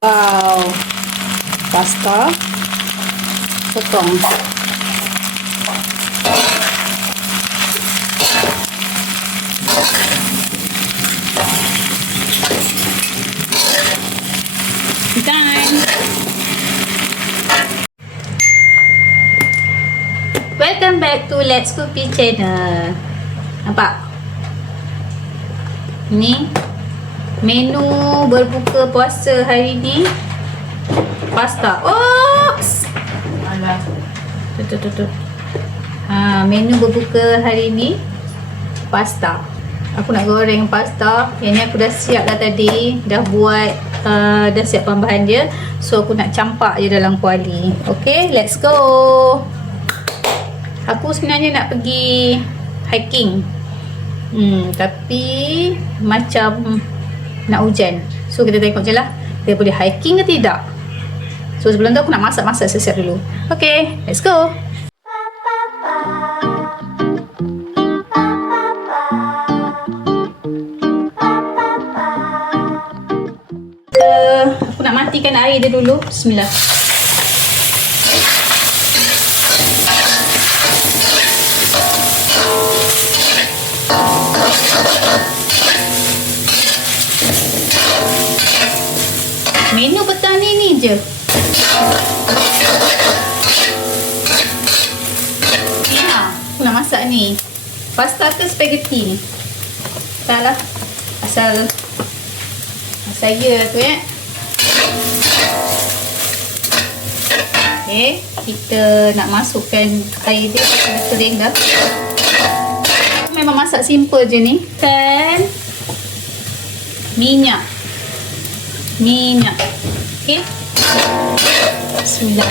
Wow, pasta potong. Done. Welcome back to Let's Cookie channel. Nampak? Ni menu berbuka puasa hari ni, pasta. Oops. Alah. Tu. Menu berbuka hari ni pasta. Aku nak goreng pasta. Yang ni aku dah siap dah tadi, dah buat, dah siap bahan dia. So aku nak campak je dalam kuali. Okay, let's go. Aku sebenarnya nak pergi hiking, tapi macam nak hujan. So kita tengok je lah, dia boleh hiking ke tidak. So sebelum tu aku nak masak-masak siap-siap dulu. Okay, let's go. Aku nak matikan air dia dulu. Bismillah. Menu petang ni je. Aku nak masak ni pasta ke spaghetti ni. Entahlah, asal saya tu ya. Okay, kita nak masukkan air dia dah kering dah. Memang masak simple je ni. Dan minyak. Okay, bismillah.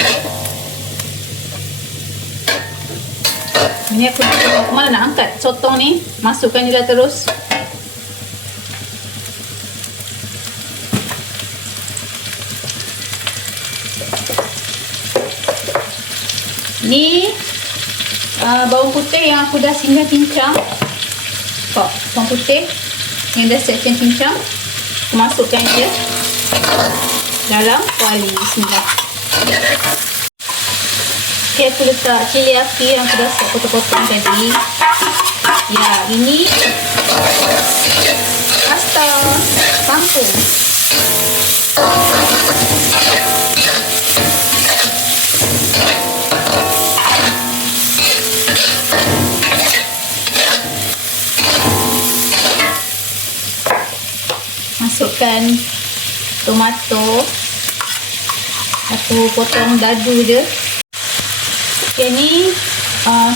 Ini aku nak mana nak angkat sotong ni, masukkan je lah terus. Ni bawang putih yang aku dah singgah cincang. Bawang putih yang dah siap cincang, aku masukkan je dalam kuali. Bismillah. Okay, aku letak cili api yang aku dah siap potong-potong tadi. Ya, ini pasta kangkung. Masukkan tomato. Aku potong dadu je. Okay, ni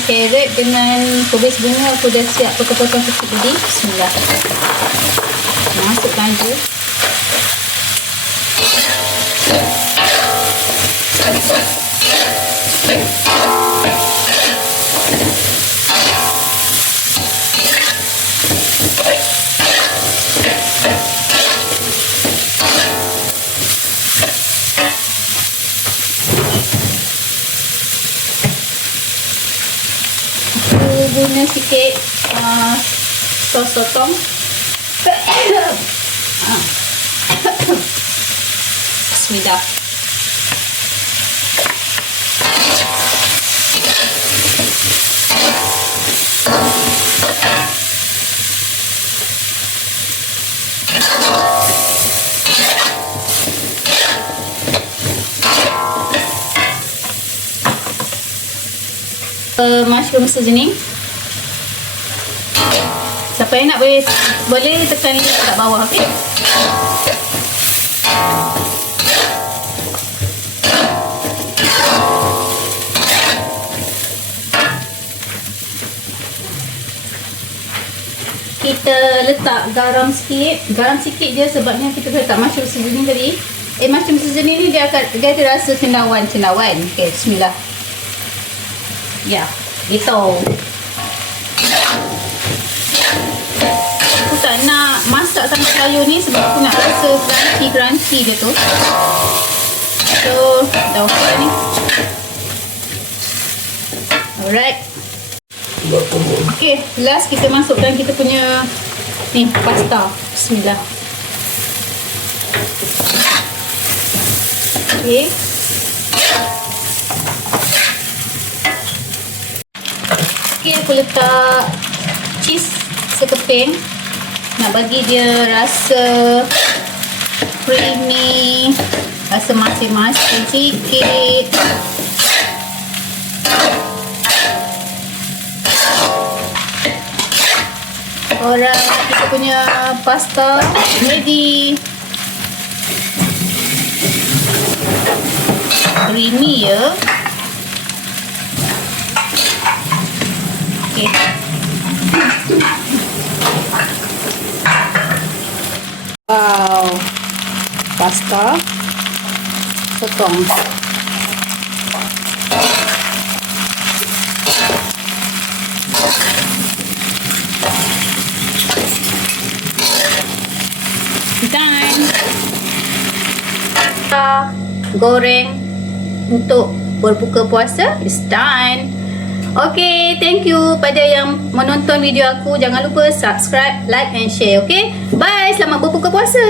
carrot dengan kubis bunga aku dah siap potong-potong kecil tadi. Bismillah. Masukkan je. Guna sikit sos sotong. Bismillah. Mushroom sejenis. Siapa yang nak boleh tekan link kat bawah, okey? Kita letak garam sikit je sebabnya kita letak mushroom sejenis tadi. Mushroom sejenis ni dia ada rasa cendawan. Okey, bismillah. Ya, gitu. Aku tak nak masak sangat sayur ni sebab aku nak rasa crunchy dia tu. So, dah okey ni. Alright. Okey, last kita masukkan kita punya ni pasta. Bismillah. Okay. Okay, aku letak cheese sekeping. Nak bagi dia rasa creamy, rasa masin-masin sikit. Alright, kita punya pasta ready. Creamy ya. Okay. Wow, pasta sotong. Done. Goreng untuk berbuka puasa is done. Okay, thank you pada yang menonton video aku. Jangan lupa subscribe, like and share. Okay, bye. Selamat berbuka puasa.